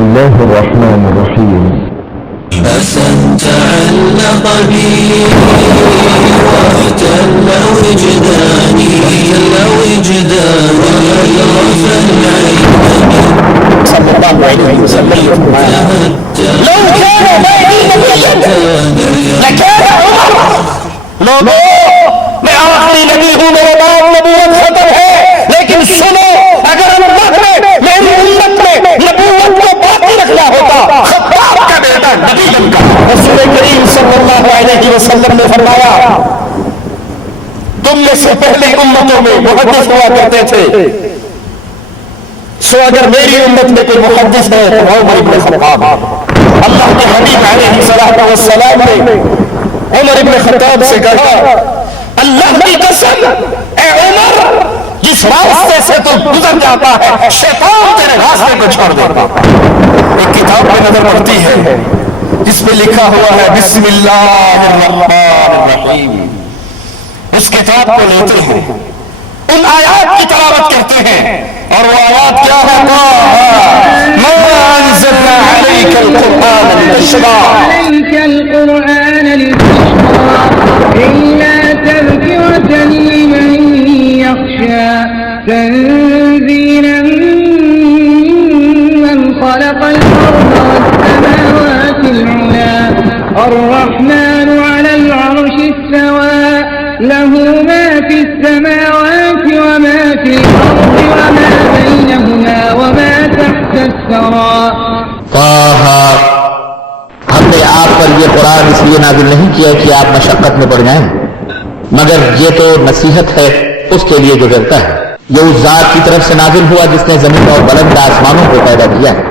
الله الرحمن الرحيم. حسن تعلق بي واحتل وجداني وأدرف العين صلى الله عليه وسلم لو كان بيني نبيا لكان عمر. لوگوں میں آخری نبی ہوں، میرے بعد نبوت ختم ہے، لیکن سنو، اگر اللہ نے میری امت میں نبوت کو باقی رکھنا ہوتا خطاب کا بیٹا نبی بن کا رسول کریم صلی اللہ علیہ وسلم نے فرمایا تم میں سے پہلے امتوں میں محدث ہوا کرتے تھے، سو اگر میری امت میں کوئی محدث ہے تو عمر ابن خطاب. اللہ کے حبیب علیہ الصلوۃ والسلام نے عمر ابن خطاب سے کہا اللہ کی قسم اے عمر، جس راستے سے تو گزر جاتا ہے شیطان تیرے راستے کو چھوڑ دیتا. ایک کتاب میں نظر پڑتی ہے جس پہ لکھا ہوا ہے بسم اللہ الرحمن الرحیم. اس کتاب کو لیتے ہیں، ان آیات کی تلاوت کرتے ہیں، اور وہ آیات کیا ہے؟ ما انزلنا علیک القرآن لتشقى إلا تذكرة لمن يخشى تنزيلا ممن خلق الأرض والسماوات العلى الرحمن على العرش استوى له ما في السماوات وما في الأرض وما بينهما وما تحت الثرى. ہم نے آپ پر یہ قرآن اس لیے نازل نہیں کیا کہ آپ مشقت میں پڑ جائیں، مگر یہ تو نصیحت ہے اس کے لیے گزرتا ہے. یہ اس ذات کی طرف سے نازل ہوا جس نے زمین اور بلند آسمانوں کو پیدا کیا ہے.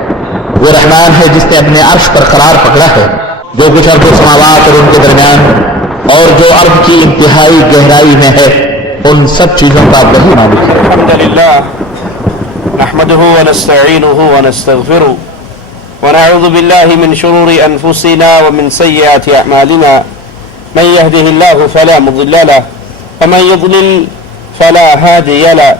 وہ رحمان ہے جس نے اپنے عرش پر قرار پکڑا ہے. جو کچھ ارض و سماوات اور ان کے درمیان اور جو ارض کی انتہائی گہرائی میں ہے ان سب چیزوں کا وہی مالک ہے. الحمدللہ نحمده ونستعینه ونستغفره ونعوذ بالله من شرور أنفسنا ومن سيئات أعمالنا من يهده الله فلا مضل له ومن يضلل فلا هادي له.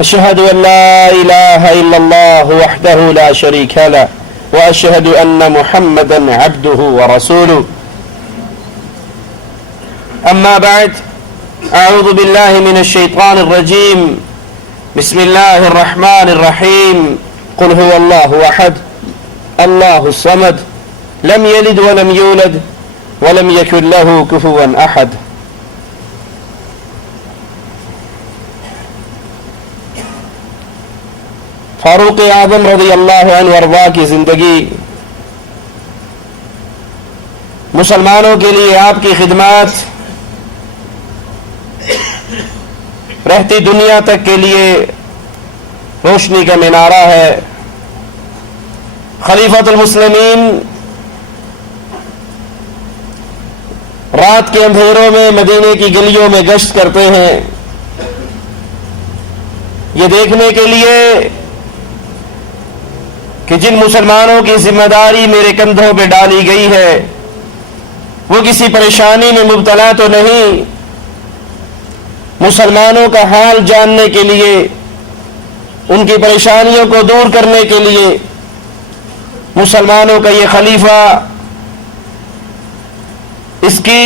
أشهد أن لا إله إلا الله وحده لا شريك له وأشهد أن محمدا عبده ورسوله. أما بعد، أعوذ بالله من الشيطان الرجيم. بسم الله الرحمن الرحيم. قل هو الله أحد الله الصمد لم يلد ولم يولد ولم يكن له كفوا أحد. فاروق اعظم رضی اللہ عنہ وارضاہ کی زندگی مسلمانوں کے لیے آپ کی خدمات رہتی دنیا تک کے لیے روشنی کا مینارہ ہے. خلیفۃ المسلمین رات کے اندھیروں میں مدینے کی گلیوں میں گشت کرتے ہیں یہ دیکھنے کے لیے کہ جن مسلمانوں کی ذمہ داری میرے کندھوں پہ ڈالی گئی ہے وہ کسی پریشانی میں مبتلا تو نہیں. مسلمانوں کا حال جاننے کے لیے، ان کی پریشانیوں کو دور کرنے کے لیے مسلمانوں کا یہ خلیفہ اس کی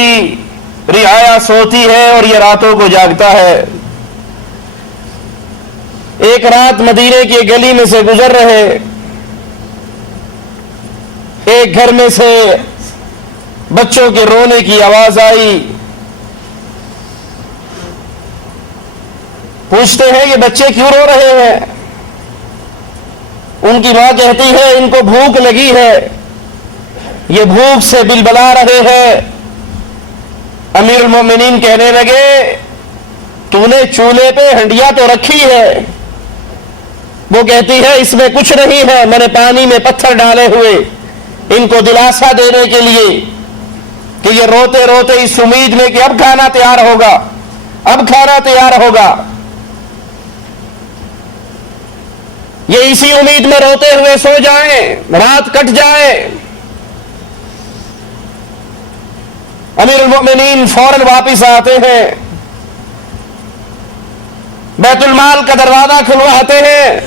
رعایا سوتی ہے اور یہ راتوں کو جاگتا ہے. ایک رات مدینے کی گلی میں سے گزر رہے، ایک گھر میں سے بچوں کے رونے کی آواز آئی. پوچھتے ہیں یہ بچے کیوں رو رہے ہیں؟ ان کی ماں کہتی ہے ان کو بھوک لگی ہے، یہ بھوک سے بلبلا رہے ہیں. امیر المومنین کہنے لگے تو نے چولہے پہ ہنڈیا تو رکھی ہے. وہ کہتی ہے اس میں کچھ نہیں ہے، میں نے پانی میں پتھر ڈالے ہوئے ان کو دلاسا دینے کے لیے کہ یہ روتے روتے اس امید میں کہ اب کھانا تیار ہوگا، اب کھانا تیار ہوگا، یہ اسی امید میں روتے ہوئے سو جائیں، رات کٹ جائے. امیر المؤمنین فوراً واپس آتے ہیں، بیت المال کا دروازہ کھلواتے ہیں.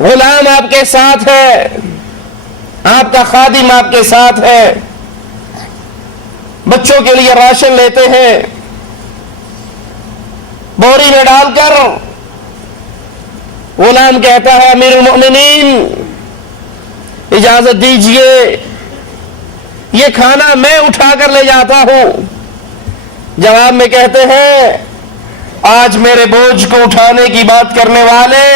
غلام آپ کے ساتھ ہے, آپ کا خادم آپ کے ساتھ ہے, بچوں کے لیے راشن لیتے ہیں, بوری میں ڈال کر غلام کہتا ہے امیر المؤمنین اجازت دیجئے یہ کھانا میں اٹھا کر لے جاتا ہوں. جواب میں کہتے ہیں آج میرے بوجھ کو اٹھانے کی بات کرنے والے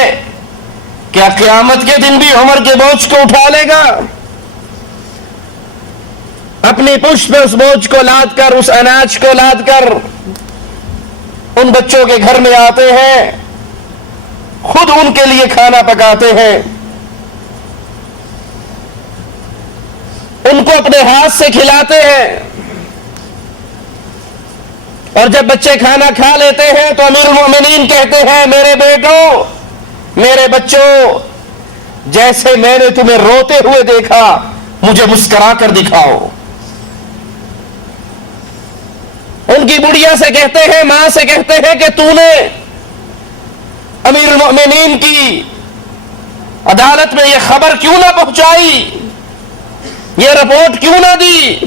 کیا قیامت کے دن بھی عمر کے بوجھ کو اٹھا لے گا؟ اپنی پشت پہ اس بوجھ کو لاد کر, اس اناج کو لاد کر ان بچوں کے گھر میں آتے ہیں, خود ان کے لیے کھانا پکاتے ہیں, ان کو اپنے ہاتھ سے کھلاتے ہیں, اور جب بچے کھانا کھا لیتے ہیں تو امیر المومنین کہتے ہیں میرے بیٹوں, میرے بچوں, جیسے میں نے تمہیں روتے ہوئے دیکھا مجھے مسکرا کر دکھاؤ. ان کی بڑھیا سے کہتے ہیں, ماں سے کہتے ہیں کہ تو نے امیر المؤمنین کی عدالت میں یہ خبر کیوں نہ پہنچائی, یہ رپورٹ کیوں نہ دی؟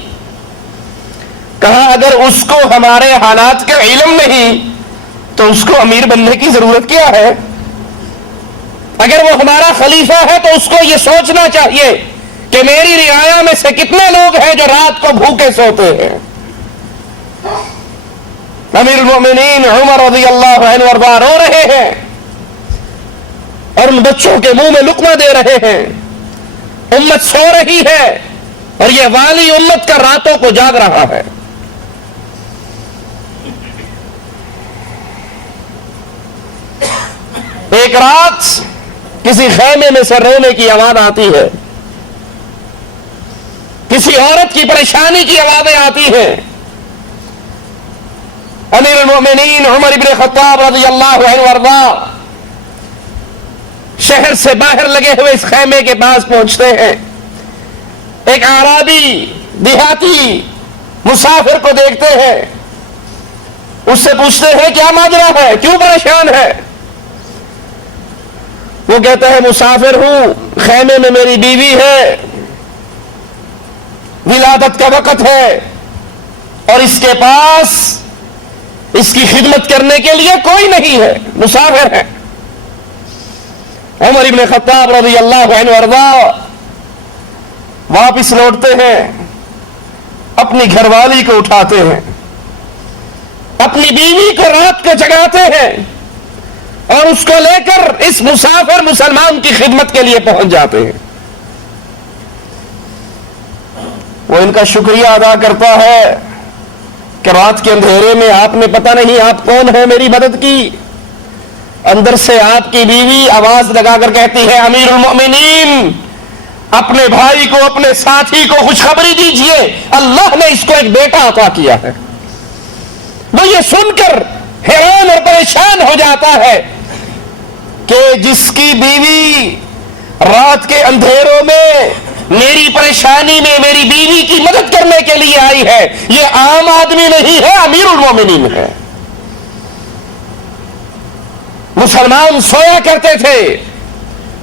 کہا اگر اس کو ہمارے حالات کا علم نہیں تو اس کو امیر بننے کی ضرورت کیا ہے؟ اگر وہ ہمارا خلیفہ ہے تو اس کو یہ سوچنا چاہیے کہ میری رعایا میں سے کتنے لوگ ہیں جو رات کو بھوکے سوتے ہیں. امیر المؤمنین عمر رضی اللہ عنہ وارضاہ رو رہے ہیں اور ان بچوں کے منہ میں لقمہ دے رہے ہیں. امت سو رہی ہے اور یہ والی امت کا راتوں کو جاگ رہا ہے. ایک رات کسی خیمے میں سے رونے کی آواز آتی ہے, کسی عورت کی پریشانی کی آوازیں آتی ہیں. امیر المؤمنین عمر ابن خطاب رضی اللہ عنہ وارضاہ شہر سے باہر لگے ہوئے اس خیمے کے پاس پہنچتے ہیں. ایک اعرابی دیہاتی مسافر کو دیکھتے ہیں, اس سے پوچھتے ہیں کیا ماجرا ہے, کیوں پریشان ہے؟ وہ کہتا ہے مسافر ہوں, خیمے میں میری بیوی ہے, ولادت کا وقت ہے اور اس کے پاس اس کی خدمت کرنے کے لیے کوئی نہیں ہے, مسافر ہے. عمر ابن خطاب رضی اللہ عنہ وارضاہ واپس لوٹتے ہیں, اپنی گھر والی کو اٹھاتے ہیں, اپنی بیوی کو رات کو جگاتے ہیں اور اس کو لے کر اس مسافر مسلمان کی خدمت کے لیے پہنچ جاتے ہیں. وہ ان کا شکریہ ادا کرتا ہے کہ رات کے اندھیرے میں آپ نے پتہ نہیں آپ کون ہیں میری مدد کی. اندر سے آپ کی بیوی آواز لگا کر کہتی ہے امیر المؤمنین اپنے بھائی کو, اپنے ساتھی کو خوشخبری دیجئے, اللہ نے اس کو ایک بیٹا عطا کیا ہے. وہ یہ سن کر حیران اور پریشان ہو جاتا ہے کہ جس کی بیوی رات کے اندھیروں میں میری پریشانی میں میری بیوی کی مدد کرنے کے لیے آئی ہے, یہ عام آدمی نہیں ہے, امیر المومنین ہے. مسلمان سویا کرتے تھے,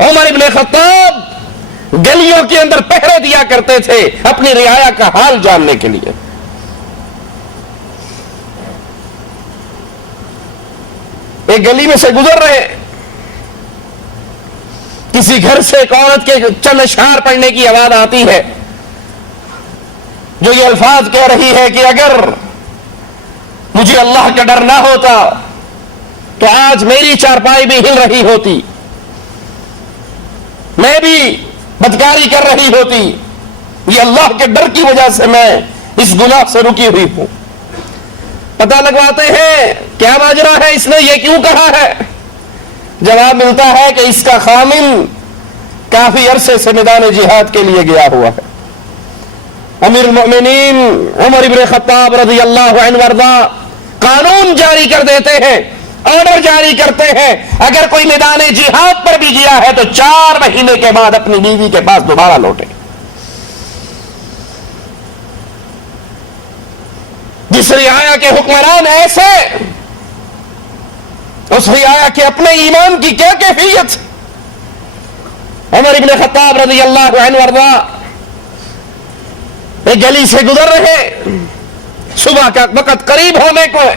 عمر ابن خطاب گلیوں کے اندر پہرے دیا کرتے تھے اپنی رعایا کا حال جاننے کے لیے. ایک گلی میں سے گزر رہے, کسی گھر سے ایک عورت کے چند اشعار پڑھنے کی آواز آتی ہے جو یہ الفاظ کہہ رہی ہے کہ اگر مجھے اللہ کا ڈر نہ ہوتا تو آج میری چارپائی بھی ہل رہی ہوتی, میں بھی بدکاری کر رہی ہوتی. یہ اللہ کے ڈر کی وجہ سے میں اس گناہ سے رکی ہوئی ہوں. پتہ لگواتے ہیں کیا ماجرا ہے, اس نے یہ کیوں کہا ہے؟ جواب ملتا ہے کہ اس کا خامن کافی عرصے سے میدان جہاد کے لیے گیا ہوا ہے. امیر المؤمنین عمر ابن خطاب رضی اللہ عنہ وارضاہ قانون جاری کر دیتے ہیں, آرڈر جاری کرتے ہیں, اگر کوئی میدان جہاد پر بھی گیا ہے تو 4 مہینے کے بعد اپنی بیوی کے پاس دوبارہ لوٹے. جس رعایا کے حکمران ایسے, اس رعایا کے اپنے ایمان کی کیا کیفیت, عمر ابن خطاب رضی اللہ عنہ وارضا ایک گلی سے گزر رہے، صبح کا وقت قریب ہونے کو ہے.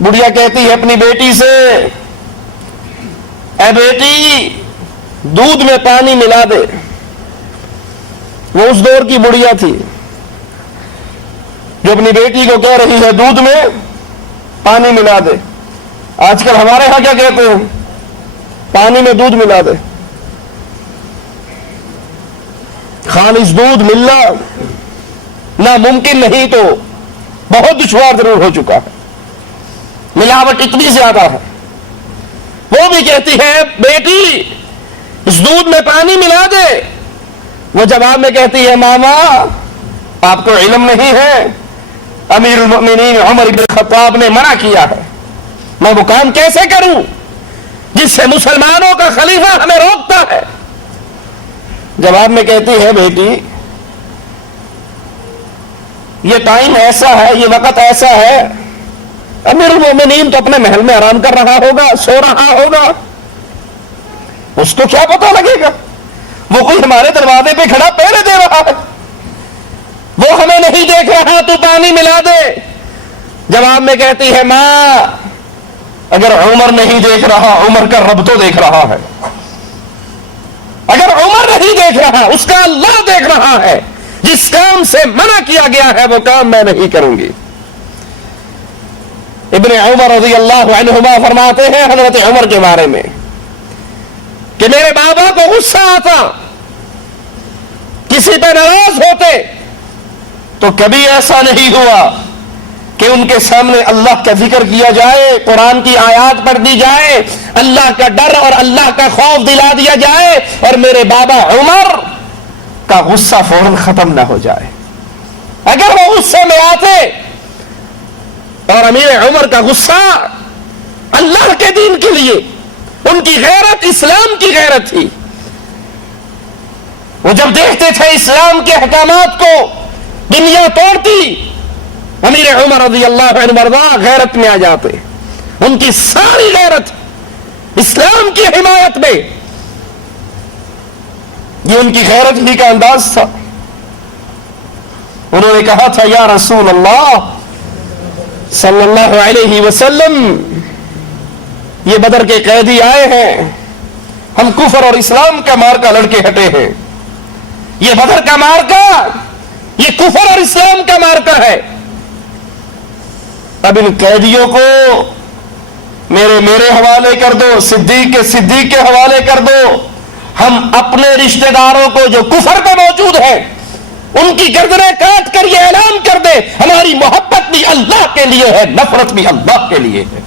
بڑھیا کہتی ہے اپنی بیٹی سے، اے بیٹی دودھ میں پانی ملا دے. وہ اس دور کی بڑھیا تھی جو اپنی بیٹی کو کہہ رہی ہے دودھ میں پانی ملا دے. آج کل ہمارے ہاں کیا کہتے ہیں؟ پانی میں دودھ ملا دے. خالص دودھ ملنا ناممکن نہیں تو بہت دشوار ضرور ہو چکا ہے. ملاوٹ اتنی زیادہ ہے. وہ بھی کہتی ہے بیٹی اس دودھ میں پانی ملا دے. وہ جواب میں کہتی ہے ماما آپ کو علم نہیں ہے، امیر المؤمنین عمر بن خطاب نے منع کیا ہے، میں وہ کام کیسے کروں جس سے مسلمانوں کا خلیفہ ہمیں روکتا ہے. جواب میں کہتی ہے بیٹی یہ ٹائم ایسا ہے، یہ وقت ایسا ہے، امیر المؤمنین تو اپنے محل میں آرام کر رہا ہوگا، سو رہا ہوگا، اس کو کیا پتہ لگے گا؟ وہ کوئی ہمارے دروازے پہ کھڑا پہرے دے رہا ہے، وہ ہمیں نہیں دیکھ رہا، تو پانی ملا دے. جواب میں کہتی ہے ماں اگر عمر نہیں دیکھ رہا، عمر کا رب تو دیکھ رہا ہے. اگر عمر نہیں دیکھ رہا، اس کا اللہ دیکھ رہا ہے. جس کام سے منع کیا گیا ہے وہ کام میں نہیں کروں گی. ابن عمر رضی اللہ عنہما فرماتے ہیں حضرت عمر کے بارے میں کہ میرے بابا کو غصہ آتا، کسی پہ ناراض ہوتے تو کبھی ایسا نہیں ہوا کہ ان کے سامنے اللہ کا ذکر کیا جائے، قرآن کی آیات پڑھ دی جائے، اللہ کا ڈر اور اللہ کا خوف دلا دیا جائے اور میرے بابا عمر کا غصہ فوراً ختم نہ ہو جائے. اگر وہ غصے میں آتے اور امیر عمر کا غصہ اللہ کے دین کے لیے، ان کی غیرت اسلام کی غیرت تھی، وہ جب دیکھتے تھے اسلام کے احکامات کو دنیا توڑتی، امیر عمر رضی اللہ عنہ وارضا غیرت میں آ جاتے. ان کی ساری غیرت اسلام کی حمایت میں، یہ ان کی غیرت ہی کا انداز تھا. انہوں نے کہا تھا یا رسول اللہ صلی اللہ علیہ وسلم یہ بدر کے قیدی آئے ہیں، ہم کفر اور اسلام کا مارکا لڑکے ہٹے ہیں. یہ بدر کا مارکا، یہ کفر اور اسلام کا مارکا ہے. اب ان قیدیوں کو میرے حوالے کر دو، صدیق کے حوالے کر دو. ہم اپنے رشتہ داروں کو جو کفر پہ موجود ہیں ان کی گردنیں کاٹ کر یہ اعلان کر دے ہماری محبت بھی اللہ کے لیے ہے، نفرت بھی اللہ کے لیے ہے.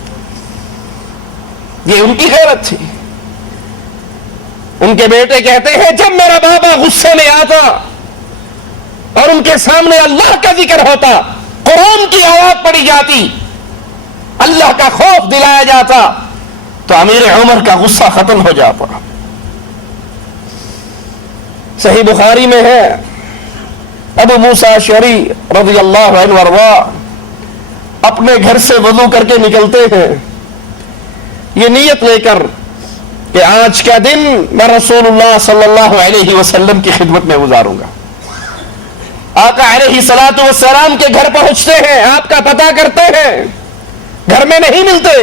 یہ ان کی غیرت تھی. ان کے بیٹے کہتے ہیں جب میرا بابا غصے میں آتا اور ان کے سامنے اللہ کا ذکر ہوتا، قرآن کی آیات پڑھی جاتی، اللہ کا خوف دلایا جاتا، تو امیر عمر کا غصہ ختم ہو جاتا. صحیح بخاری میں ہے ابو موسیٰ اشعری رضی اللہ عنہ وارضا اپنے گھر سے وضو کر کے نکلتے ہیں یہ نیت لے کر کہ آج کا دن میں رسول اللہ صلی اللہ علیہ وسلم کی خدمت میں گزاروں گا. آقا علیہ الصلوۃ والسلام کے گھر پہنچتے ہیں، آپ کا پتہ کرتے ہیں، گھر میں نہیں ملتے،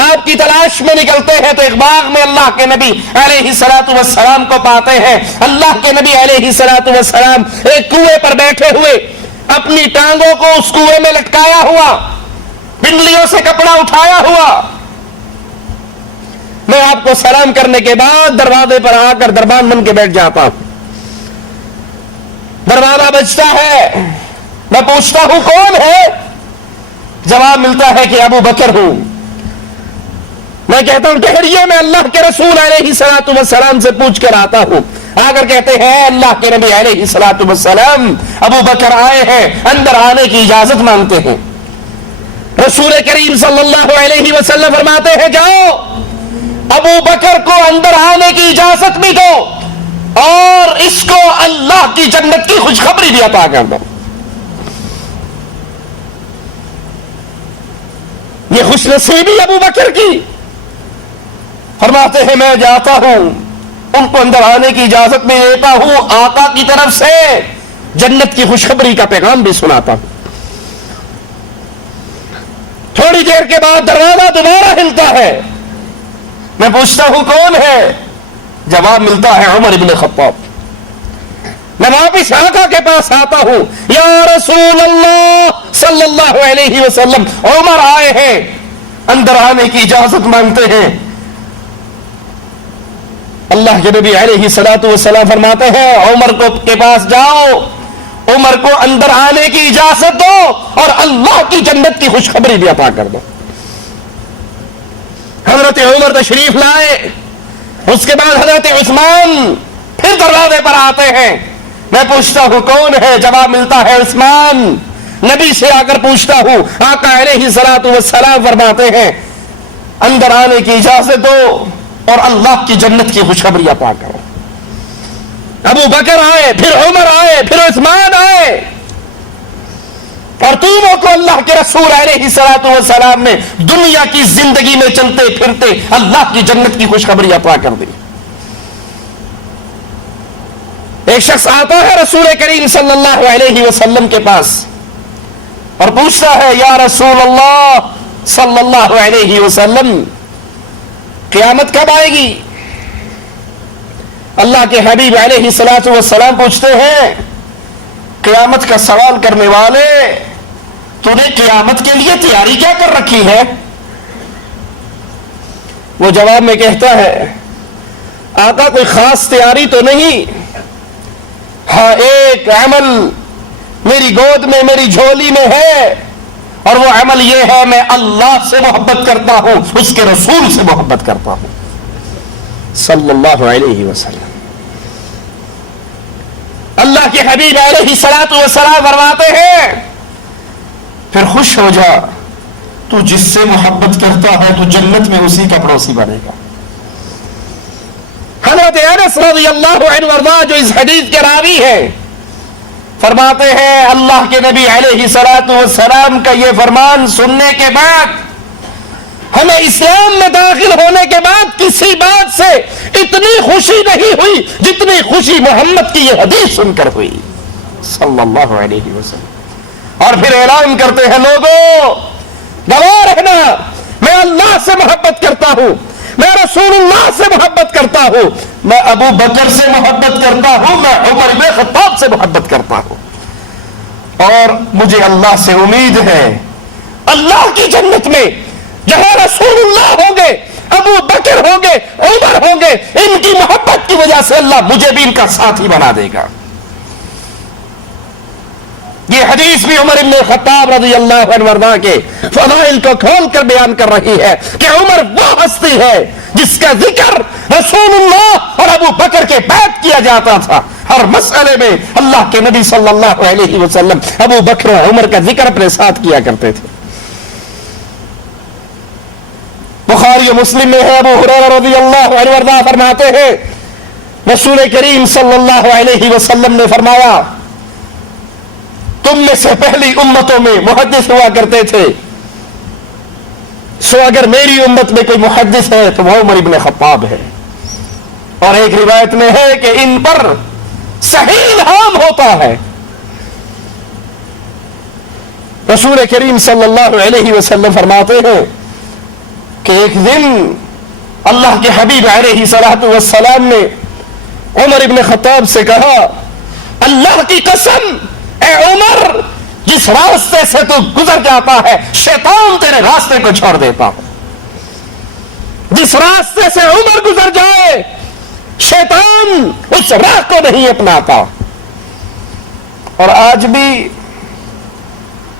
آپ کی تلاش میں نکلتے ہیں تو ایک باغ میں اللہ کے نبی علیہ الصلوۃ والسلام کو پاتے ہیں. اللہ کے نبی علیہ الصلوۃ والسلام ایک کنویں پر بیٹھے ہوئے، اپنی ٹانگوں کو اس کنویں میں لٹکایا ہوا، پنڈلیوں سے کپڑا اٹھایا ہوا. میں آپ کو سلام کرنے کے بعد دروازے پر آ کر دربان بن کے بیٹھ جاتا ہوں. دروازہ بجتا ہے، میں پوچھتا ہوں کون ہے؟ جواب ملتا ہے کہ ابو بکر ہوں. میں کہتا ہوں ٹھہریے، میں اللہ کے رسول علیہ الصلوۃ والسلام سے پوچھ کر آتا ہوں. آ کر کہتے ہیں اللہ کے نبی علیہ الصلوۃ والسلام ابو بکر آئے ہیں، اندر آنے کی اجازت مانگتے ہیں. رسول کریم صلی اللہ علیہ وسلم فرماتے ہیں جاؤ ابو بکر کو اندر آنے کی اجازت بھی دو اور اس کو اللہ کی جنت کی خوشخبری بھی عطا کر دو. یہ خوش نصیبی ابو بکر کی. فرماتے ہیں میں جاتا ہوں ان کو اندر آنے کی اجازت میں دیتا ہوں, آقا کی طرف سے جنت کی خوشخبری کا پیغام بھی سناتا ہوں. تھوڑی دیر کے بعد دروازہ دوبارہ ہلتا ہے. میں پوچھتا ہوں کون ہے؟ جواب ملتا ہے عمر ابن خطاب. میں واپس آقا کے پاس آتا ہوں, یا رسول اللہ صلی اللہ علیہ وسلم, عمر آئے ہیں, اندر آنے کی اجازت مانگتے ہیں. اللہ کے نبی علیہ الصلوۃ والسلام فرماتے ہیں عمر کو کے پاس جاؤ, عمر کو اندر آنے کی اجازت دو اور اللہ کی جنت کی خوشخبری بھی عطا کر دو. حضرت عمر تشریف لائے. اس کے بعد حضرت عثمان پھر دروازے پر آتے ہیں. میں پوچھتا ہوں کون ہے؟ جواب ملتا ہے عثمان. نبی سے آ کر پوچھتا ہوں, آقا علیہ الصلوۃ والسلام فرماتے ہیں اندر آنے کی اجازت دو اور اللہ کی جنت کی خوشخبری عطا کرو. ابو بکر آئے, پھر عمر آئے, پھر عثمان آئے, اور تینوں کو اللہ کے رسول علیہ الصلوۃ والسلام نے دنیا کی زندگی میں چلتے پھرتے اللہ کی جنت کی خوشخبری عطا کر دی. ایک شخص آتا ہے رسول کریم صلی اللہ علیہ وسلم کے پاس اور پوچھتا ہے یا رسول اللہ صلی اللہ علیہ وسلم, قیامت کب آئے گی؟ اللہ کے حبیب علیہ الصلوۃ والسلام پوچھتے ہیں قیامت کا سوال کرنے والے, تو نے قیامت کے لیے تیاری کیا کر رکھی ہے؟ وہ جواب میں کہتا ہے آقا کوئی خاص تیاری تو نہیں, ہاں ایک عمل میری گود میں, میری جھولی میں ہے, اور وہ عمل یہ ہے میں اللہ سے محبت کرتا ہوں, اس کے رسول سے محبت کرتا ہوں صلی اللہ علیہ وسلم. اللہ کے حبیب علیہ الصلوۃ والسلام فرماتے ہیں پھر خوش ہو جا, تو جس سے محبت کرتا ہے تو جنت میں اسی کا پڑوسی بنے گا. حضرت انس رضی اللہ عنہ وارضہ جو اس حدیث کے راوی ہیں فرماتے ہیں اللہ کے نبی علیہ الصلوۃ والسلام کا یہ فرمان سننے کے بعد ہمیں اسلام میں داخل ہونے کے بعد کسی بات سے اتنی خوشی نہیں ہوئی جتنی خوشی محمد کی یہ حدیث سن کر ہوئی صلی اللہ علیہ وسلم. اور پھر اعلان کرتے ہیں لوگوں گواہ رہنا, میں اللہ سے محبت کرتا ہوں, میں رسول اللہ سے محبت کرتا ہوں, میں ابو بکر سے محبت کرتا ہوں, میں عمر بن خطاب سے محبت کرتا ہوں, اور مجھے اللہ سے امید ہے اللہ کی جنت میں جہاں رسول اللہ ہوں گے, ابو بکر ہوں گے, عمر ہوں گے, ان کی محبت کی وجہ سے اللہ مجھے بھی ان کا ساتھی بنا دے گا. یہ حدیث بھی عمر بن خطاب رضی اللہ عنہ وارضہ کے فضائل کو کھول کر بیان کر رہی ہے کہ عمر وہ ہستی ہے جس کا ذکر رسول اللہ اور ابو بکر کے بعد کیا جاتا تھا. ہر مسئلے میں اللہ کے نبی صلی اللہ علیہ وسلم ابو بکر اور عمر کا ذکر اپنے ساتھ کیا کرتے تھے. بخاری و مسلم میں ہے ابو ہریرہ رضی اللہ عنہ وارضہ فرماتے ہیں رسول کریم صلی اللہ علیہ وسلم نے فرمایا تم میں سے پہلی امتوں میں محدث ہوا کرتے تھے, سو اگر میری امت میں کوئی محدث ہے تو وہ عمر ابن خطاب ہے. اور ایک روایت میں ہے کہ ان پر صحیح الہام ہوتا ہے. رسول کریم صلی اللہ علیہ وسلم فرماتے ہیں کہ ایک دن اللہ کے حبیب علیہ الصلوۃ والسلام نے عمر ابن خطاب سے کہا اللہ کی قسم اے عمر جس راستے سے تو گزر جاتا ہے شیطان تیرے راستے کو چھوڑ دیتا ہو. جس راستے سے عمر گزر جائے شیطان اس راہ کو نہیں اپناتا. اور آج بھی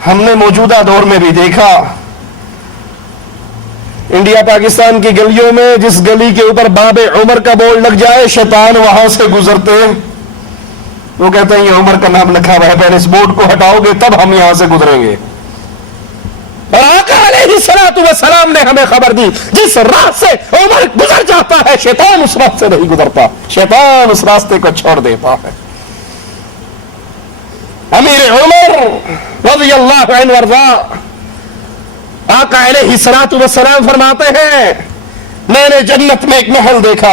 ہم نے موجودہ دور میں بھی دیکھا انڈیا پاکستان کی گلیوں میں جس گلی کے اوپر باب عمر کا بورڈ لگ جائے شیطان وہاں سے گزرتے ہیں, وہ کہتے ہیں یہ عمر کا نام لکھا ہوا ہے, پہلے اس بورڈ کو ہٹاؤ گے تب ہم یہاں سے گزریں گے. اور آقا علیہ الصلوۃ والسلام نے ہمیں خبر دی جس راہ سے عمر گزر جاتا ہے شیطان اس راستے سے نہیں گزرتا, شیطان اس راستے کو چھوڑ دیتا ہے. امیر عمر رضی اللہ عنہ وارضہ آقا علیہ الصلوۃ والسلام فرماتے ہیں میں نے جنت میں ایک محل دیکھا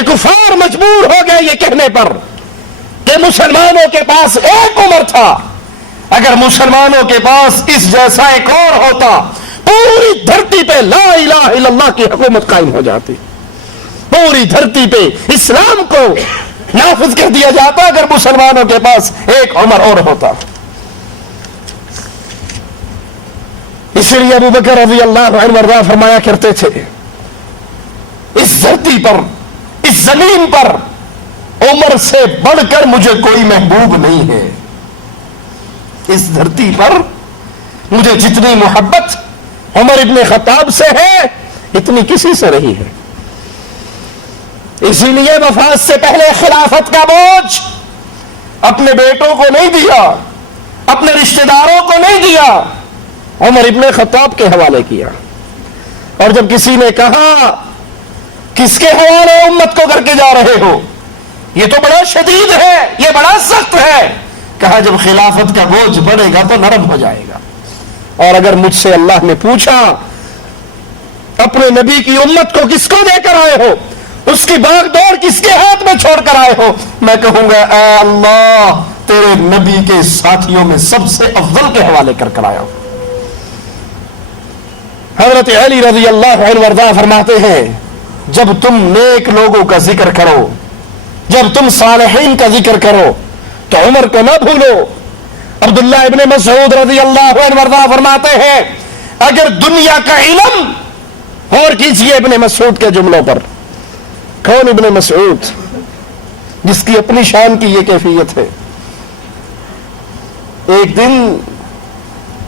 کہ کفار مجبور ہو گئے یہ کہنے پر کہ مسلمانوں کے پاس ایک عمر تھا، اگر مسلمانوں کے پاس اس جیسا ایک اور ہوتا پوری دھرتی پہ لا الہ الا اللہ کی حکومت قائم ہو جاتی، پوری دھرتی پہ اسلام کو نافذ کر دیا جاتا اگر مسلمانوں کے پاس ایک عمر اور ہوتا۔ اس لیے ابو بکر رضی اللہ عنہ وارضاہ فرمایا کرتے تھے اس دھرتی پر، اس زمین پر عمر سے بڑھ کر مجھے کوئی محبوب نہیں ہے، اس دھرتی پر مجھے جتنی محبت عمر ابن خطاب سے ہے اتنی کسی سے نہیں ہے۔ اسی لیے وفات سے پہلے خلافت کا بوجھ اپنے بیٹوں کو نہیں دیا، اپنے رشتہ داروں کو نہیں دیا، عمر ابن خطاب کے حوالے کیا۔ اور جب کسی نے کہا کس کے حوالے امت کو کر کے جا رہے ہو، یہ تو بڑا شدید ہے، یہ بڑا سخت ہے، کہا جب خلافت کا بوجھ بڑھے گا تو نرم ہو جائے گا۔ اور اگر مجھ سے اللہ نے پوچھا اپنے نبی کی امت کو کس کو دے کر آئے ہو، اس کی باغ دوڑ کس کے ہاتھ میں چھوڑ کر آئے ہو، میں کہوں گا اے اللہ تیرے نبی کے ساتھیوں میں سب سے افضل کے حوالے کر کر آیا ہو۔ حضرت علی رضی اللہ عنہ وارضاہ فرماتے ہیں جب تم نیک لوگوں کا ذکر کرو، جب تم صالحین کا ذکر کرو تو عمر کو نہ بھولو۔ عبداللہ ابن مسعود رضی اللہ عنہ وارضاہ فرماتے ہیں اگر دنیا کا علم، غور کیجئے ابن مسعود کے جملوں پر، کون ابن مسعود جس کی اپنی شان کی یہ کیفیت ہے، ایک دن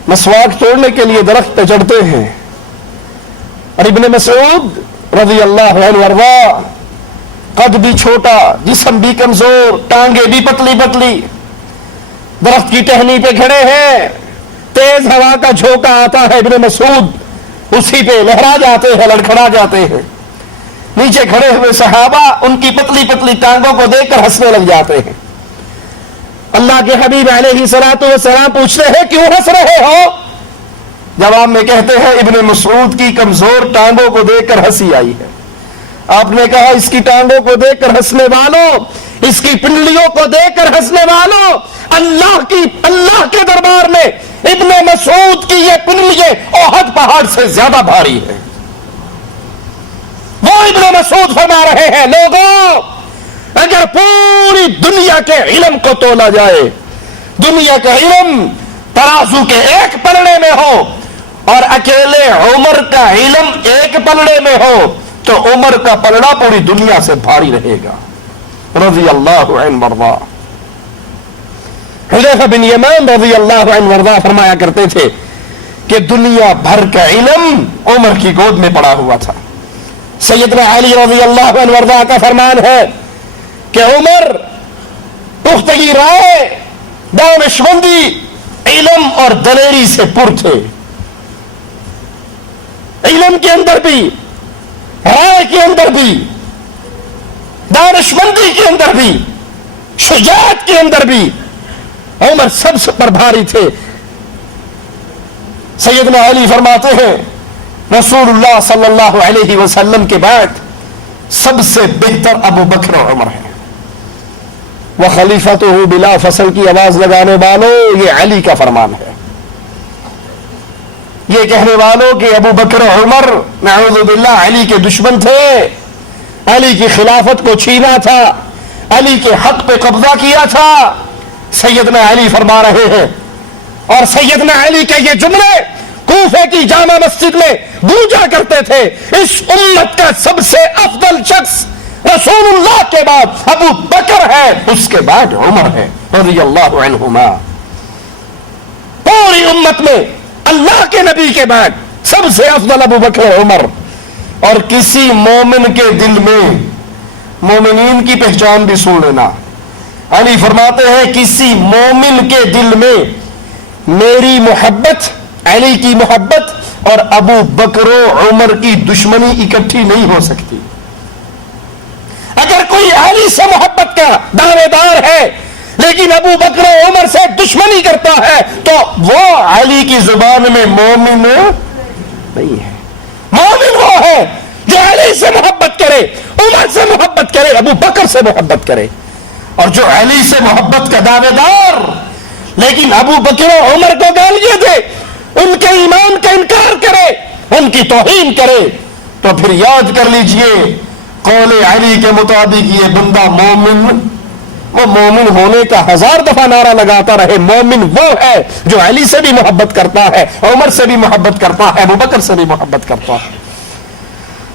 مسواک توڑنے کے لیے درخت پہ چڑھتے ہیں اور ابن مسعود رضی اللہ عنہ وارضاہ قد بھی چھوٹا، جسم بھی کمزور، ٹانگیں بھی پتلی پتلی، درخت کی ٹہنی پہ کھڑے ہیں، تیز ہوا کا جھونکا آتا ہے، ابن مسعود اسی پہ لہرا جاتے ہیں، لڑکھڑا جاتے ہیں، نیچے کھڑے ہوئے صحابہ ان کی پتلی پتلی ٹانگوں کو دیکھ کر ہنسنے لگ جاتے ہیں۔ اللہ کے حبیب علیہ الصلوۃ والسلام پوچھتے ہیں کیوں ہنس رہے ہو؟ جواب میں کہتے ہیں ابن مسعود کی کمزور ٹانگوں کو دیکھ کر ہنسی آئی ہے۔ آپ نے کہا اس کی ٹانگوں کو دیکھ کر ہنسنے والوں، اس کی پنڈلیوں کو دیکھ کر ہنسنے والوں، اللہ کے دربار میں ابن مسعود کی یہ پنڈلیاں احد پہاڑ سے زیادہ بھاری ہے۔ وہ ابن مسعود فرما رہے ہیں لوگوں اگر پوری دنیا کے علم کو تولا جائے، دنیا کا علم ترازو کے ایک پلڑے میں ہو اور اکیلے عمر کا علم ایک پلڑے میں ہو تو عمر کا پلڑا پوری دنیا سے بھاری رہے گا رضی اللہ عنہ وارضاہ۔ حذیفہ بن یمان رضی اللہ عنہ وارضاہ فرمایا کرتے تھے کہ دنیا بھر کا علم عمر کی گود میں پڑا ہوا تھا۔ سیدنا علی رضی اللہ عنہ وارضاہ کا فرمان ہے کہ عمر پختگی رائے، دانشمندی، علم اور دلیری سے پر تھے، علم کے اندر بھی، رائے کے اندر بھی، دانشمندی کے اندر بھی، شجاعت کے اندر بھی عمر سب سے پر بھاری تھے۔ سیدنا علی فرماتے ہیں رسول اللہ صلی اللہ علیہ وسلم کے بعد سب سے بہتر ابو بکر و عمر ہے۔ وخلیفته بلا فصل کی آواز لگانے والوں یہ علی کا فرمان ہے، یہ کہنے والوں کہ ابو بکر و عمر نعوذ باللہ علی کے دشمن تھے، علی کی خلافت کو چھینا تھا، علی کے حق پہ قبضہ کیا تھا، سیدنا علی فرما رہے ہیں۔ اور سیدنا علی کے یہ جملے کوفے کی جامع مسجد میں گونجا کرتے تھے، اس امت کا سب سے افضل شخص رسول اللہ کے بعد ابو بکر ہے، اس کے بعد عمر ہے رضی اللہ عنہما۔ پوری امت میں اللہ کے نبی کے بعد سب سے افضل ابو بکر عمر۔ اور کسی مومن کے دل میں، مومنین کی پہچان بھی سن لینا، علی فرماتے ہیں کسی مومن کے دل میں میری محبت، علی کی محبت اور ابو بکر و عمر کی دشمنی اکٹھی نہیں ہو سکتی۔ اگر کوئی علی سے محبت کا دعوے دار ہے لیکن ابو بکر و عمر سے دشمنی کرتا ہے تو وہ علی کی زبان میں مومن نہیں ہے۔ مومن وہ ہے جو علی سے محبت کرے، عمر سے محبت کرے، ابو بکر سے محبت کرے، اور جو علی سے محبت کا دعوے دار لیکن ابو بکر و عمر کو گالیاں دے، ان کے ایمان کا انکار کرے، ان کی توہین کرے، تو پھر یاد کر لیجئے قول علی کے مطابق یہ بندہ مومن، وہ مومن ہونے کا 1000 دفعہ نعرہ لگاتا رہے، مومن وہ ہے جو علی سے بھی محبت کرتا ہے، عمر سے بھی محبت کرتا ہے، ابو بکر سے بھی محبت کرتا ہے۔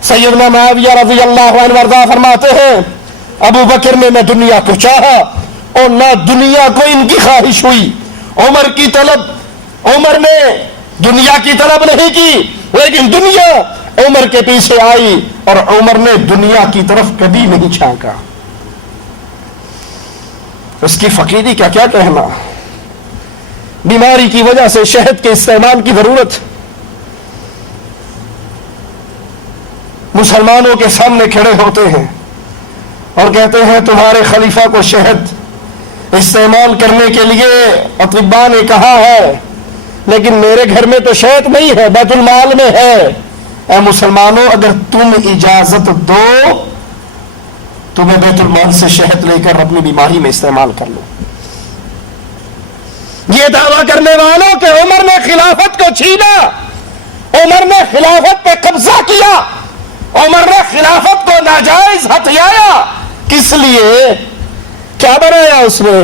سیدنا معاویہ رضی اللہ عنہ وارضاہ فرماتے ہیں ابو بکر نے نہ دنیا کو چاہا اور نہ دنیا کو ان کی خواہش ہوئی، عمر نے دنیا کی طلب نہیں کی، لیکن دنیا عمر کے پیچھے آئی اور عمر نے دنیا کی طرف کبھی نہیں جھانکا۔ اس کی فقیری کا کیا کہنا، بیماری کی وجہ سے شہد کے استعمال کی ضرورت، مسلمانوں کے سامنے کھڑے ہوتے ہیں اور کہتے ہیں تمہارے خلیفہ کو شہد استعمال کرنے کے لیے اطباء نے کہا ہے، لیکن میرے گھر میں تو شہد نہیں ہے، بیت المال میں ہے۔ اے مسلمانوں، اگر تم اجازت دو تو میں بیت المال سے شہد لے کر اپنی بیماری میں استعمال کر لوں۔ یہ دعویٰ کرنے والوں کہ عمر نے خلافت کو چھینا، عمر نے خلافت پہ قبضہ کیا، عمر نے خلافت کو ناجائز ہتھیایا، کس لیے؟ کیا بنایا اس نے؟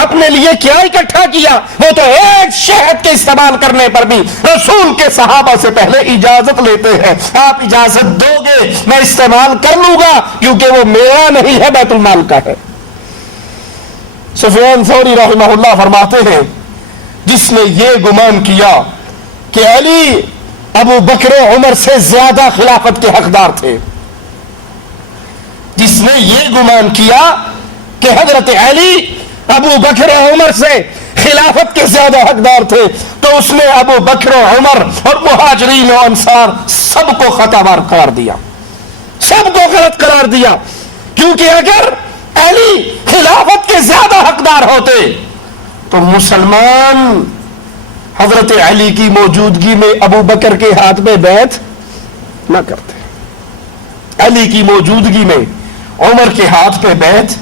اپنے لیے کیا اکٹھا کیا؟ وہ تو ایک شہد کے استعمال کرنے پر بھی رسول کے صحابہ سے پہلے اجازت لیتے ہیں، آپ اجازت دو گے میں استعمال کر لوں گا، کیونکہ وہ میرا نہیں ہے، بیت المال کا ہے۔ سفیان ثوری رحمہ اللہ فرماتے ہیں جس نے یہ گمان کیا کہ علی ابو بکر و عمر سے زیادہ خلافت کے حقدار تھے، جس نے یہ گمان کیا کہ حضرت علی ابو بکر و عمر سے خلافت کے زیادہ حقدار تھے، تو اس نے ابو بکر و عمر اور مہاجرین و انصار سب کو خطا بار قرار دیا، سب کو غلط قرار دیا، کیونکہ اگر علی خلافت کے زیادہ حقدار ہوتے تو مسلمان حضرت علی کی موجودگی میں ابو بکر کے ہاتھ میں بیعت نہ کرتے، علی کی موجودگی میں عمر کے ہاتھ پہ بیعت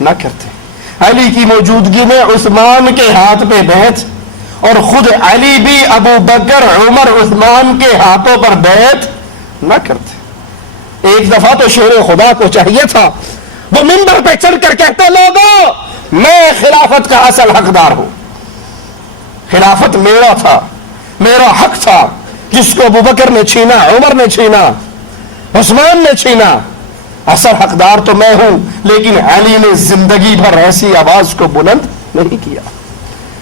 نہ کرتے، علی کی موجودگی میں عثمان کے ہاتھ پہ بیعت، اور خود علی بھی ابو بکر عمر عثمان کے ہاتھوں پر بیعت نہ کرتے۔ ایک دفعہ تو شیر خدا کو چاہیے تھا وہ منبر پہ چڑھ کر کہتا لوگوں میں خلافت کا اصل حقدار ہوں، خلافت میرا تھا، میرا حق تھا، جس کو ابو بکر نے چھینا، عمر نے چھینا، عثمان نے چھینا، اصل حقدار تو میں ہوں۔ لیکن علی نے زندگی بھر ایسی آواز کو بلند نہیں کیا،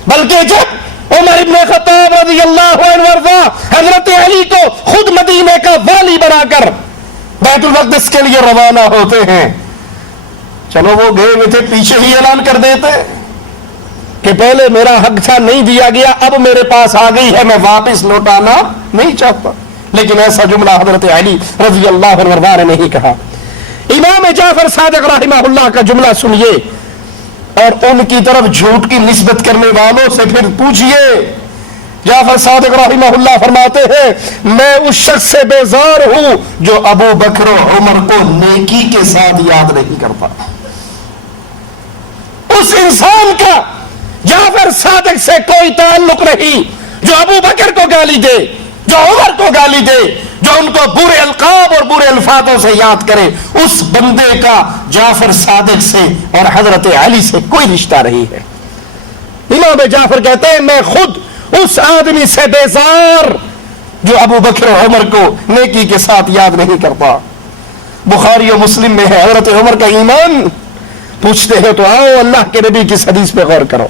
بلکہ جب عمر ابن خطاب رضی اللہ عنہ وارضا حضرت علی کو خود مدینے کا والی بنا کر بیت المقدس کے لیے روانہ ہوتے ہیں، چلو وہ گئے ہوئے تھے، پیچھے ہی اعلان کر دیتے کہ پہلے میرا حق تھا نہیں دیا گیا، اب میرے پاس آ گئی ہے، میں واپس لوٹانا نہیں چاہتا، لیکن ایسا جملہ حضرت علی رضی اللہ عنہ نے نہیں کہا۔ امام جعفر صادق رحمہ اللہ کا جملہ سنیے اور ان کی طرف جھوٹ کی نسبت کرنے والوں سے پھر پوچھئے۔ جعفر صادق رحمہ اللہ فرماتے ہیں میں اس شخص سے بیزار ہوں جو ابو بکر و عمر کو نیکی کے ساتھ یاد نہیں کرتا۔ اس انسان کا جعفر صادق سے کوئی تعلق نہیں جو ابو بکر کو گالی دے، جو عمر کو گالی دے، جو ان کو برے القاب اور برے الفاظوں سے یاد کرے، اس بندے کا جعفر صادق سے اور حضرت علی سے کوئی رشتہ نہیں ہے۔ امام جعفر کہتے ہیں میں خود اس آدمی سے بیزار جو ابو بکر و عمر کو نیکی کے ساتھ یاد نہیں کرتا۔ بخاری و مسلم میں ہے حضرت عمر کا ایمان، پوچھتے ہیں تو آؤ اللہ کے نبی کی حدیث پہ غور کرو۔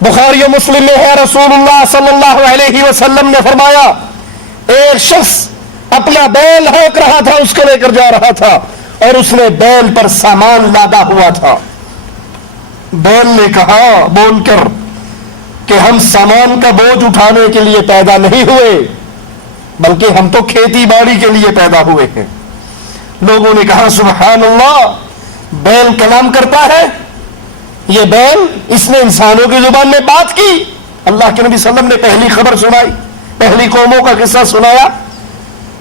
بخاری و مسلم میں ہے رسول اللہ صلی اللہ علیہ وسلم نے فرمایا ایک شخص اپنا بیل ہونک رہا تھا، اس کو لے کر جا رہا تھا اور اس نے بیل پر سامان لادا ہوا تھا۔ بیل نے کہا بول کر کہ ہم سامان کا بوجھ اٹھانے کے لیے پیدا نہیں ہوئے بلکہ ہم تو کھیتی باڑی کے لیے پیدا ہوئے ہیں۔ لوگوں نے کہا سبحان اللہ، بیل کلام کرتا ہے، یہ بیل اس نے انسانوں کی زبان میں بات کی۔ اللہ کے نبی صلی اللہ علیہ وسلم نے پہلی خبر سنائی، پہلی قوموں کا قصہ سنایا،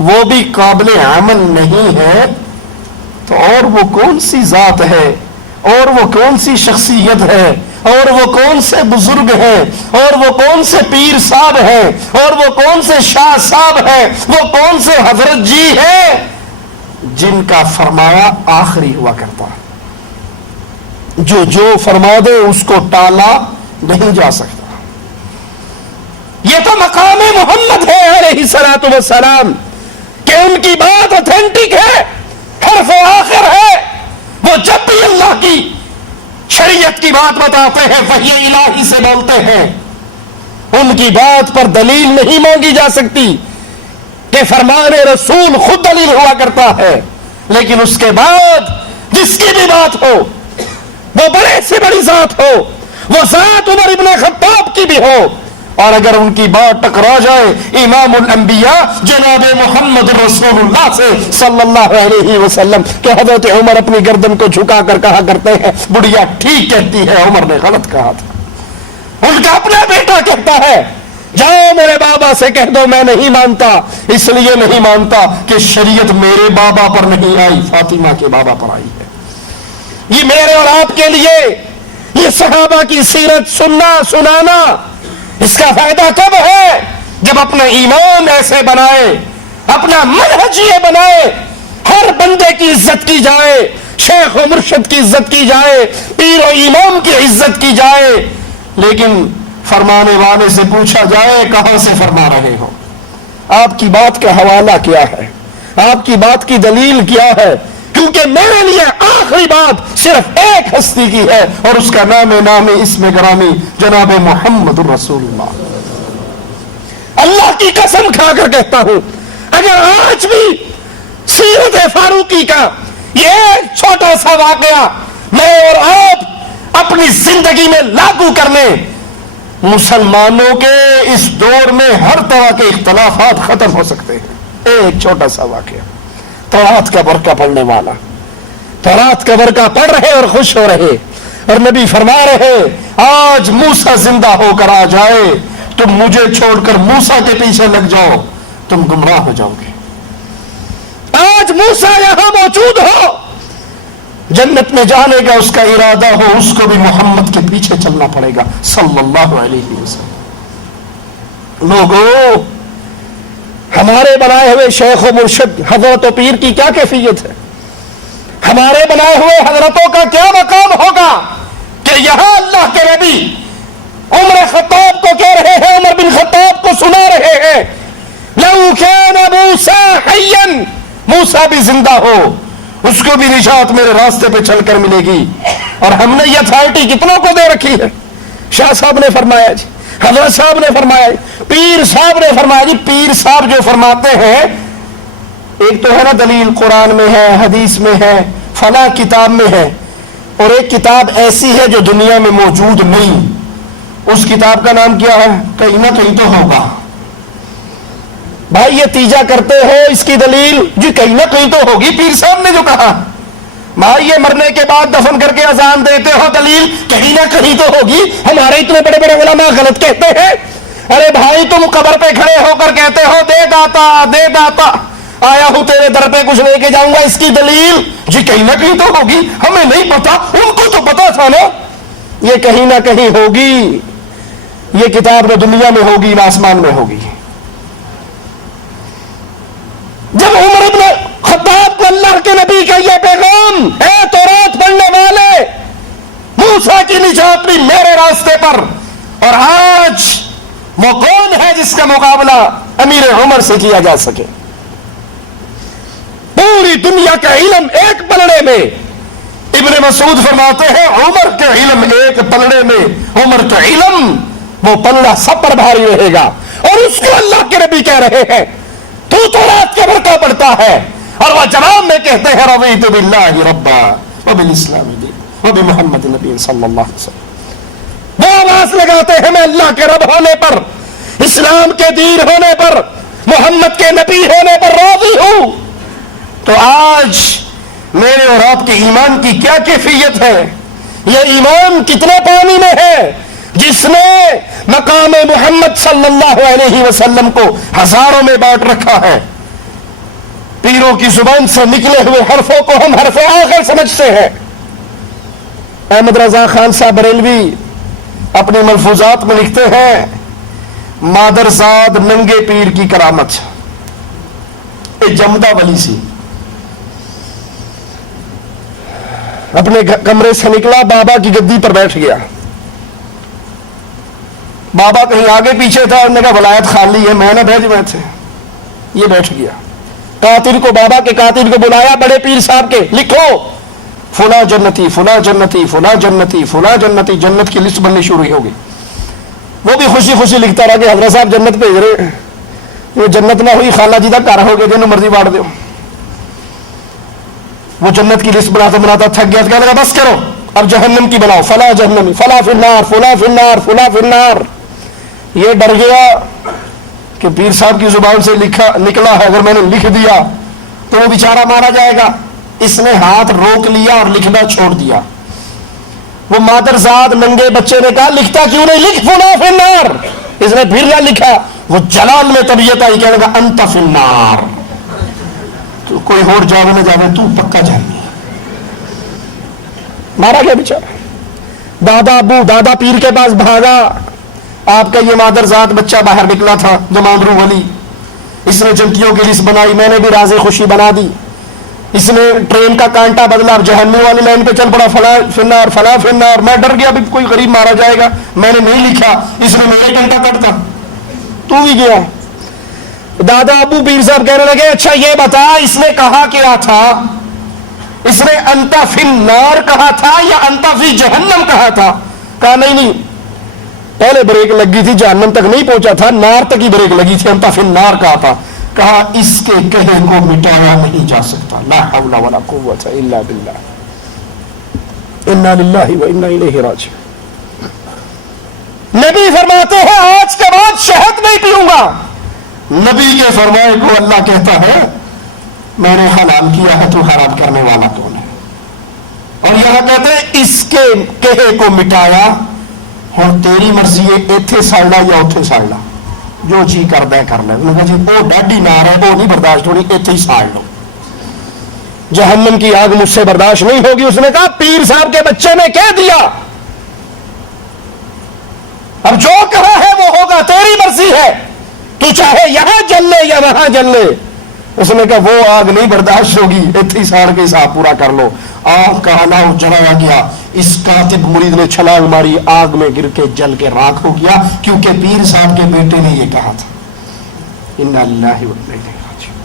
وہ بھی قابل عمل نہیں ہے تو اور وہ کون سی ذات ہے، اور وہ کون سی شخصیت ہے، اور وہ کون سے بزرگ ہیں، اور وہ کون سے پیر صاحب ہیں، اور وہ کون سے شاہ صاحب ہیں، وہ کون سے حضرت جی ہیں جن کا فرمایا آخری ہوا کرتا ہے، جو فرما دے اس کو ٹالا نہیں جا سکتا۔ یہ تو مقام محمد ہے علیہ الصلوۃ والسلام کہ ان کی بات اوتھینٹک ہے، حرف آخر ہے۔ وہ جب بھی اللہ کی شریعت کی بات بتاتے ہیں وحی الہی سے بولتے ہیں، ان کی بات پر دلیل نہیں مانگی جا سکتی کہ فرمان رسول خود دلیل ہوا کرتا ہے، لیکن اس کے بعد جس کی بھی بات ہو، وہ بڑے سے بڑی ذات ہو، وہ ذات عمر ابن خطاب کی بھی ہو، اور اگر ان کی بات ٹکرا جائے امام الانبیاء جناب محمد رسول اللہ سے صلی اللہ علیہ وسلم کہ حضرت عمر اپنی گردن کو جھکا کر کہا کرتے ہیں بڑھیا ٹھیک کہتی ہے، عمر نے غلط کہا تھا۔ ان کا اپنا بیٹا کہتا ہے جاؤ میرے بابا سے کہہ دو میں نہیں مانتا، اس لیے نہیں مانتا کہ شریعت میرے بابا پر نہیں آئی، فاطمہ کے بابا پر آئی ہے۔ یہ میرے اور آپ کے لیے یہ صحابہ کی سیرت سننا سنانا اس کا فائدہ کب ہے؟ جب اپنا ایمان ایسے بنائے، اپنا منہج یہ بنائے، ہر بندے کی عزت کی جائے، شیخ و مرشد کی عزت کی جائے، پیر و امام کی عزت کی جائے، لیکن فرمانے والے سے پوچھا جائے کہاں سے فرما رہے ہو، آپ کی بات کا حوالہ کیا ہے، آپ کی بات کی دلیل کیا ہے؟ کیونکہ میرے لیے آخری بات صرف ایک ہستی کی ہے اور اس کا نام اسم گرامی جناب محمد رسول اللہ۔ اللہ کی قسم کھا کر کہتا ہوں اگر آج بھی سیرت فاروقی کا یہ ایک چھوٹا سا واقعہ میں اور آپ اپنی زندگی میں لاگو کر لیں، مسلمانوں کے اس دور میں ہر طرح کے اختلافات ختم ہو سکتے ہیں۔ ایک چھوٹا سا واقعہ، تورات کا برقع پڑھنے والا تورات کا برقع پڑھ رہے اور خوش ہو رہے، اور نبی فرما رہے آج موسیٰ زندہ ہو کر آ جائے تم مجھے چھوڑ کر موسیٰ کے پیچھے لگ جاؤ، تم گمراہ ہو جاؤ گے۔ آج موسیٰ یہاں موجود ہو، جنت میں جانے کا اس کا ارادہ ہو، اس کو بھی محمد کے پیچھے چلنا پڑے گا صلی اللہ علیہ وسلم۔ لوگوں، ہمارے بنائے ہوئے شیخ و مرشد حضرت و پیر کی کیا کیفیت ہے؟ ہمارے بنائے ہوئے حضرتوں کا کیا مقام ہوگا کہ یہاں اللہ کے نبی عمر خطاب کو کہہ رہے ہیں، عمر بن خطاب کو سنا رہے ہیں لو کان موسیٰ حیا، موسیٰ بھی زندہ ہو اس کو بھی نجات میرے راستے پہ چل کر ملے گی۔ اور ہم نے یہ اتھارٹی کتنوں کو دے رکھی ہے؟ شاہ صاحب نے فرمایا جی، حضرت صاحب نے فرمایا، پیر صاحب نے فرمایا جی۔ پیر صاحب جو فرماتے ہیں ایک تو ہے نا دلیل قرآن میں ہے، حدیث میں ہے، فلاں کتاب میں ہے، اور ایک کتاب ایسی ہے جو دنیا میں موجود نہیں، اس کتاب کا نام کیا ہے؟ کہیں نہ کہیں تو ہوگا۔ بھائی یہ تیجا کرتے ہو اس کی دلیل جی کہیں نہ کہیں تو ہوگی، پیر صاحب نے جو کہا۔ بھائی یہ مرنے کے بعد دفن کر کے اذان دیتے ہو، دلیل کہیں نہ کہیں تو ہوگی۔ ہمارے اتنے بڑے بڑے علماء غلط کہتے ہیں۔ ارے بھائی تم قبر پہ کھڑے ہو کر کہتے ہو دے داتا دے داتا، آیا ہوں تیرے در پہ کچھ لے کے جاؤں گا، اس کی دلیل جی کہیں نہ کہیں تو ہوگی۔ ہمیں نہیں پتا، ان کو تو پتا تھا نا یہ کہیں نہ کہیں ہوگی۔ یہ کتاب نہ دنیا میں ہوگی نہ آسمان میں ہوگی۔ جب عمر ابن خطاب کو اللہ کے نبی کا یہ پیغام، اے تورات پڑھنے والے، موسیٰ کی نجات بھی میرے راستے پر، اور آج وہ کون ہے جس کا مقابلہ امیر عمر سے کیا جا سکے؟ پوری دنیا کا علم ایک پلڑے میں، ابن مسعود فرماتے ہیں عمر کے علم ایک پلڑے میں، عمر کا علم وہ پلڑا سب پر بھاری رہے گا۔ اور اس کو اللہ کے نبی کہہ رہے ہیں تو تورات کا برقع پڑھتا ہے، اور وہ جواب میں کہتے ہیں رضیت باللہ ربا وبالاسلام دینا وبمحمد نبی صلی اللہ علیہ وسلم۔ وہ آواز لگاتے ہیں میں اللہ کے رب ہونے پر، اسلام کے دین ہونے پر، محمد کے نبی ہونے پر راضی ہوں۔ تو آج میرے اور آپ کے ایمان کی کیا کیفیت ہے؟ یہ ایمان کتنے پانی میں ہے جس نے مقام محمد صلی اللہ علیہ وسلم کو ہزاروں میں بانٹ رکھا ہے؟ پیروں کی زبان سے نکلے ہوئے حرفوں کو ہم حرف آخر سمجھتے ہیں. احمد رضا خان صاحب بریلوی اپنی ملفوظات میں لکھتے ہیں مادرزاد ننگے پیر کی کرامت. ایک جمدہ ولی سی اپنے کمرے سے نکلا, بابا کی گدی پر بیٹھ گیا. بابا کہیں آگے پیچھے تھا, انہوں نے کہا ولایت خالی ہے, میں نہ بھیج میں تھے. یہ بیٹھ گیا. قاتل کو, بابا کے قاتل کو بلایا بڑے پیر صاحب کے, لکھو فلاں جنتی فلاں جنتی فلاں جنتی فلاں جنتی, جنت کی لسٹ بننی شروع ہوگی. وہ بھی خوشی خوشی لکھتا رہا کہ حضرت صاحب جنت بھیج رہے ہیں. وہ جنت نہ ہوئی خالہ جی کا گھر ہو گیا, جنہوں مرضی بانٹ دو. وہ جنت کی لسٹ بناتا بناتا تھک گیا, کہنے لگا بس کرو اب جہنم کی بناؤ, فلاں جہنمی فلاں فی النار فلاں فی النار فلاں فی النار. یہ ڈر گیا کہ پیر صاحب کی زبان سے نکلا ہے, اگر میں نے لکھ دیا تو وہ بیچارہ مارا جائے گا. اس نے ہاتھ روک لیا اور لکھنا چھوڑ دیا. وہ مادرزاد ننگے بچے نے کہا لکھتا کیوں نہیں, لکھ فلاں فی النار. اس نے پھر نہ لکھا. وہ جلال میں طبیعت آئی, کہنے لگا انت فی النار. تو کوئی اور جاوے نہ جاوے, تو پکا جہنمی. مارا گیا بیچارہ. دادا ابو دادا پیر کے پاس بھاگا. آپ کا یہ مادرزاد بچہ باہر نکلا تھا جماندرو ولی, اس نے جنتیوں کی لسٹ بنائی, میں نے بھی راضی خوشی بنا دی. اس نے ٹرین کا کانٹا بدلا, جہنم والی لائن پہ چل پڑا, فلاں فنار فلاں فنار. میں ڈر گیا بھی کوئی غریب مارا جائے گا, میں نے نہیں لکھا, اس نے میرے کانٹا کٹتا, تو بھی گیا. دادا ابو پیر صاحب کہنے لگے اچھا یہ بتا اس نے کہا کیا تھا, اس نے انت فی النار کہا تھا یا انت فی جہنم کہا تھا؟ کہا نہیں پہلے بریک لگی تھی, جہنم تک نہیں پہنچا تھا, نار تک ہی بریک لگی تھی, انت فی النار کہا تھا. کہا اس کے کہے کو مٹایا نہیں جا سکتا. لا حول ولا قوت الا باللہ. انا للہ و انا الیہ راجعون. نبی فرماتے ہیں آج کے بعد شہد نہیں پیوں گا. نبی کے فرمائے کو اللہ کہتا ہے میں نے حلال کیا ہے, تو حرام کرنے والا کون ہے؟ اور یہاں کہتے ہیں اس کے کہے کو مٹایا, ہوں تیری مرضی ہے ایتھے ساڑنا یا اتھے ساڑنا, جو جی کر دے کر لے. انہوں نے کہا جی وہ ڈاڈی نار ہے, وہ نہیں برداشت ہونی, ایتھے ہی ساڑ لو, جہنم کی آگ مجھ سے برداشت نہیں ہوگی. اس نے کہا پیر صاحب کے بچے نے کہہ دیا, اب جو کہا ہے وہ ہوگا, تیری مرضی ہے, تو چاہے یہاں جل لے یا وہاں جل لے. اس نے کہا وہ آگ نہیں برداشت ہوگی, ایتھے ہی ساڑ کے حساب پورا کر لو. آگ کا ناؤ جلایا گیا. اس کاتب مرید نے چھلانگ ماری, آگ میں گر کے جل کے راکھ ہو گیا, کیونکہ پیر صاحب کے بیٹے نے یہ کہا تھا. انا للہ و انا الیہ راجعون.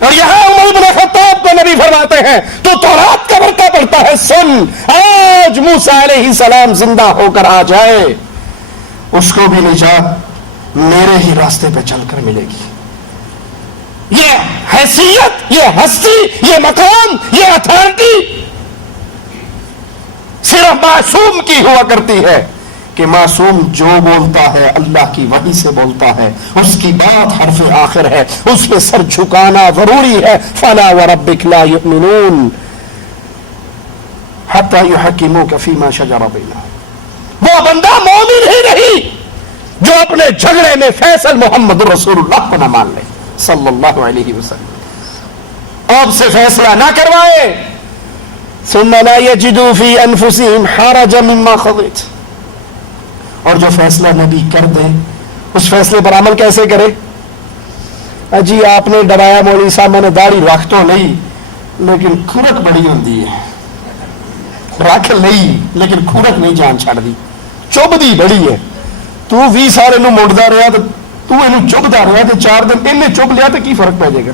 اور یہاں عمر بن خطاب کو نبی فرماتے ہیں تو تورات کا ورقہ پڑھتا ہے, سن آج موسیٰ علیہ السلام زندہ ہو کر آ جائے, اس کو بھی نجات میرے ہی راستے پہ چل کر ملے گی. یہ حیثیت, یہ ہستی, یہ مقام, یہ اتھارٹی صرف معصوم کی ہوا کرتی ہے کہ معصوم جو بولتا ہے اللہ کی وحی سے بولتا ہے, اس کی بات حرف آخر ہے, اس پہ سر جھکانا ضروری ہے. فلا وربک لا یؤمنون حتی یحکموک فیما شجر بینہم. وہ بندہ مومن ہی نہیں جو اپنے جھگڑے میں فیصل محمد رسول اللہ کو نہ مان لے صلی اللہ علیہ وسلم, آپ سے فیصلہ نہ کروائے. ثم لا یجدوا فی انفسہم حرجا مما قضیت. اور جو فیصلہ نبی کر دے اس فیصلے پر عمل کیسے کرے؟ جی آپ نے ڈرایا مولوی صاحب, میں نے داڑھی رکھ تو نہیں لیکن کھرک بڑی ہوندی ہے, رکھ نہیں لیکن کھرک نہیں جان چھڑ دی, چبدی بڑی ہے. تو بھی سارے نو مڑدا رہا تو اینو چبدا رہا تے 4 دن انہیں چب لیا تو کی فرق پہ جائے گا؟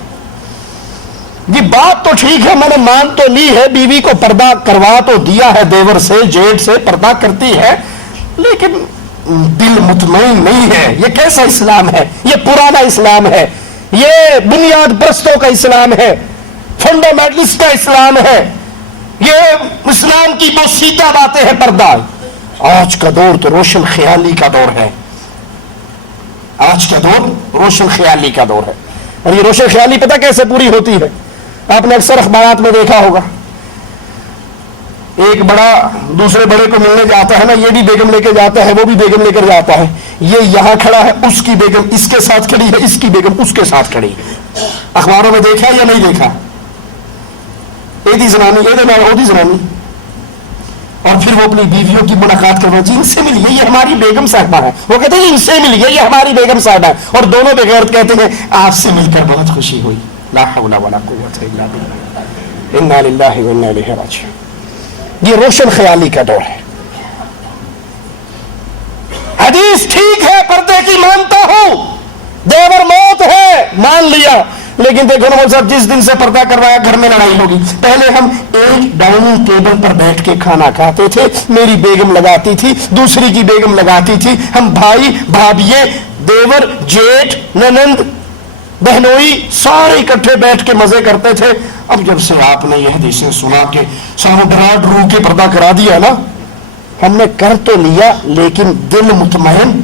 یہ بات تو ٹھیک ہے, میں نے مان تو لی ہے, بیوی کو پردہ کروا تو دیا ہے, دیور سے جیٹ سے پردہ کرتی ہے, لیکن دل مطمئن نہیں ہے. یہ کیسا اسلام ہے؟ یہ پرانا اسلام ہے, یہ بنیاد پرستوں کا اسلام ہے, فنڈامنٹلسٹ کا اسلام ہے, یہ اسلام کی بوسیدہ باتیں ہیں. پردہ آج کا دور تو روشن خیالی کا دور ہے, آج کا دور روشن خیالی کا دور ہے. اور یہ روشن خیالی پتہ کیسے پوری ہوتی ہے؟ آپ نے اکثر اخبارات میں دیکھا ہوگا, ایک بڑا دوسرے بڑے کو ملنے جاتا ہے نا, یہ بھی بیگم لے کے جاتا ہے, وہ بھی بیگم لے کر جاتا ہے, یہ یہاں کھڑا ہے, اس کی بیگم اس کے ساتھ کھڑی ہے, اس کی بیگم اس کے ساتھ کھڑی ہے, اخباروں میں دیکھا یا نہیں دیکھا؟ ایدی زنانی ایدے میں اودی زنانی، اور پھر وہ اپنی بیویوں کی ملاقات کرنا، جی ان سے ملیے یہ ہماری بیگم صاحبہ ہے، وہ کہتے ہیں ان سے ملیے یہ ہماری بیگم صاحبہ ہے، اور دونوں بغیر کہتے ہیں آپ سے مل کر بہت خوشی ہوئی۔ لا حول ولا قوت الا باللہ، انا للہ و انا الیہ راجعون۔ یہ روشن خیالی کا دور ہے۔ حدیث ٹھیک ہے پردے کی مانتا ہوں، دیور موت ہے مان لیا، لیکن دیکھو نا صاحب جس دن سے پردہ کروایا گھر میں لڑائی ہوگی۔ پہلے ہم ایک ڈائننگ ٹیبل پر بیٹھ کے کھانا کھاتے تھے، میری بیگم لگاتی تھی، دوسری کی بیگم لگاتی تھی، ہم بھائی بھابھیے دیور جیٹھ ننند بہنوئی سارے اکٹھے بیٹھ کے مزے کرتے تھے۔ اب جب سے آپ نے یہ حدیثیں سنا کے سارا ڈرا ڈرو کے پردہ کرا دیا نا، ہم نے کر تو لیا لیکن دل مطمئن،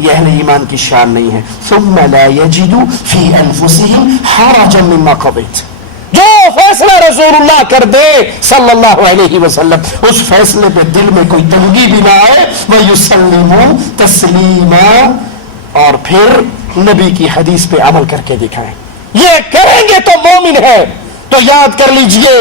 یہ اہل ایمان کی شان نہیں ہے۔ ثم لا يجدوا في انفسهم حرجا مما قضيت، جو فیصلہ رسول اللہ کر دے صلی اللہ علیہ وسلم اس فیصلے پہ دل میں کوئی تنگی بھی نہ آئے، وَيُسَلِّمُوا تَسْلِيمًا، اور پھر نبی کی حدیث پہ عمل کر کے دکھائیں۔ یہ کریں گے تو مومن ہے۔ تو یاد کر لیجئے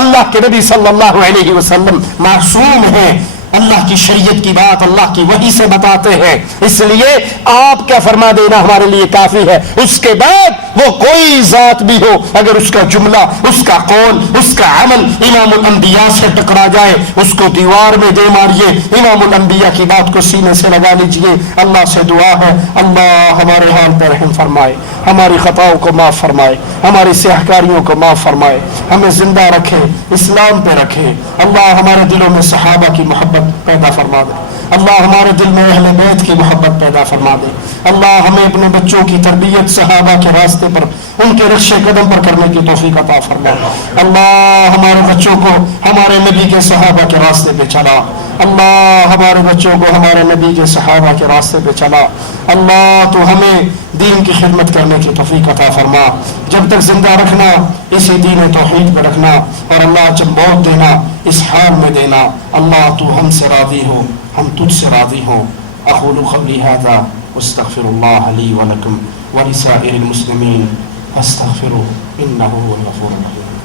اللہ کے نبی صلی اللہ علیہ وسلم معصوم ہیں، اللہ کی شریعت کی بات اللہ کی وحی سے بتاتے ہیں، اس لیے آپ کا فرما دینا ہمارے لیے کافی ہے۔ اس کے بعد وہ کوئی ذات بھی ہو، اگر اس کا جملہ، اس کا قول، اس کا عمل امام الانبیاء سے ٹکرا جائے اس کو دیوار میں دے ماریے، امام الانبیاء کی بات کو سینے سے لگا لیجئے۔ اللہ سے دعا ہے اللہ ہمارے حال پر رحم فرمائے، ہماری خطاؤں کو معاف فرمائے، ہماری سیاہکاریوں کو معاف فرمائے، ہمیں زندہ رکھے، اسلام پہ رکھے۔ اللہ ہمارے دلوں میں صحابہ کی محبت پیدا فرما دے، اللہ ہمارے دل میں اہل بیت کی محبت پیدا فرما دے۔ اللہ ہمیں اپنے بچوں کی تربیت صحابہ کے راستے پر، ان کے رخش قدم پر کرنے کی توفیق عطا فرما۔ اللہ ہمارے بچوں کو ہمارے نبی کے صحابہ کے راستے پہ چلا، اللہ ہمارے بچوں کو ہمارے نبی کے صحابہ کے راستے پہ چلا۔ اللہ تو ہمیں دین کی خدمت کرنے کی توفیق عطا فرما، جب تک زندہ رکھنا اسی دین توحید پہ رکھنا، اور اللہ جب موت دینا اس حال میں دینا۔ اللہ تو ہم سے راضی ہو، ہم تجھ سے راضی ہوں۔ اقول قولی ھذا واستغفر اللہ لی ولکم ولسائر المسلمین فاستغفروہ انہ هو الغفور الرحیم۔